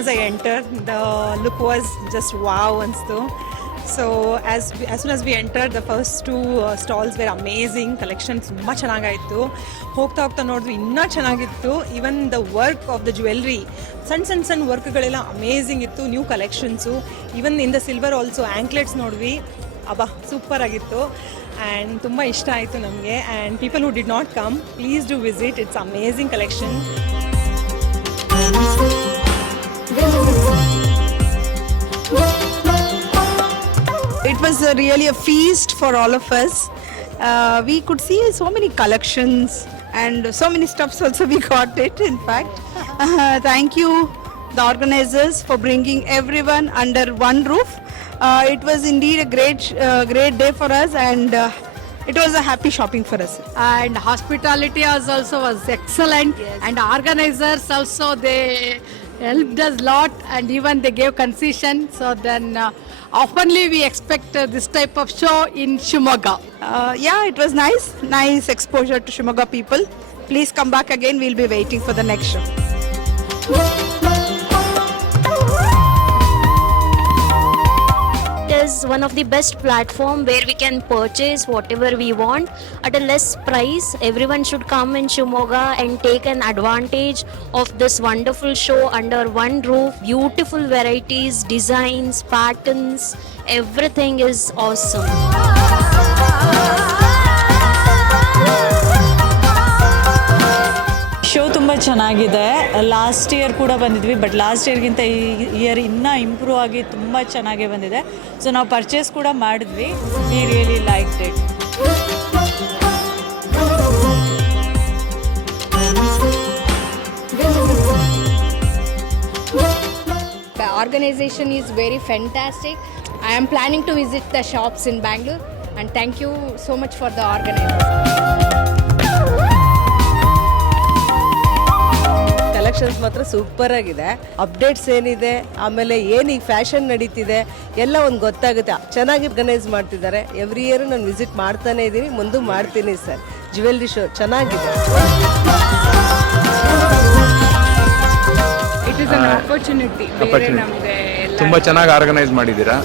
as I entered, the look was just wow ಅನ್ಸ್ತು. So as soon as we entered, the first two stalls were amazing. Collections ತುಂಬ ಚೆನ್ನಾಗಾಯಿತು. ಹೋಗ್ತಾ ನೋಡಿದ್ವಿ ಇನ್ನೂ ಚೆನ್ನಾಗಿತ್ತು. Even the work of the jewellery, ಸಣ್ಣ ವರ್ಕ್ಗಳೆಲ್ಲ amazing ಇತ್ತು. New collections, even in the silver also anklets ನೋಡಿದ್ವಿ. ಅಬ್ಬಾ ಸೂಪರ್ ಆಗಿತ್ತು ಆ್ಯಂಡ್ ತುಂಬ ಇಷ್ಟ ಆಯಿತು ನಮಗೆ. And people who did not come, please do visit, it's amazing collection. It was really a feast for all of us. We could see so many collections and so many stuffs also we got it, in fact. Thank you, the organizers, for bringing everyone under one roof. It was indeed a great day for us, and it was a happy shopping for us. And hospitality also was excellent. Yes. And organizers also, they helped us a lot, and even they gave concession. So then oftenly we expect this type of show in Shimoga. Yeah, it was nice exposure to Shimoga people. Please come back again, we'll be waiting for the next show. Is one of the best platform where we can purchase whatever we want at a less price. Everyone should come in Shimoga and take an advantage of this wonderful show under one roof. Beautiful varieties, designs, patterns, everything is awesome. Show ತುಂಬ ಚೆನ್ನಾಗಿದೆ. Last year ಕೂಡ ಬಂದಿದ್ವಿ, but last ಇಯರ್ಗಿಂತ ಈ year ಇನ್ನೂ improve ಆಗಿ ತುಂಬ ಚೆನ್ನಾಗೇ ಬಂದಿದೆ. ಸೊ ನಾವು ಪರ್ಚೇಸ್ ಕೂಡ ಮಾಡಿದ್ವಿ. We really liked it. The organization is very fantastic. I am planning to visit the shops in Bangalore, and thank you so much for the organizers. Collections ಮಾತ್ರ super ಆಗಿದೆ. Updates ಏನಿದೆ, ಆಮೇಲೆ ಏನು ಈಗ fashion ನಡೀತಿದೆ ಎಲ್ಲ ಒಂದು ಗೊತ್ತಾಗುತ್ತೆ. ಚೆನ್ನಾಗಿ ಆರ್ಗನೈಸ್ ಮಾಡ್ತಿದ್ದಾರೆ. ಎವ್ರಿ ಇಯರ್ ನಾನು ವಿಸಿಟ್ ಮಾಡ್ತಾನೆ ಇದ್ದೀನಿ, ಮುಂದೆ ಮಾಡ್ತೀನಿ ಸರ್. ಜ್ಯುವೆಲ್ರಿ ಶೋ ಚೆನ್ನಾಗಿದೆ. It is an opportunity. ತುಂಬ ಚೆನ್ನಾಗಿ ಆರ್ಗನೈಸ್ ಮಾಡಿದ್ದೀರಾ.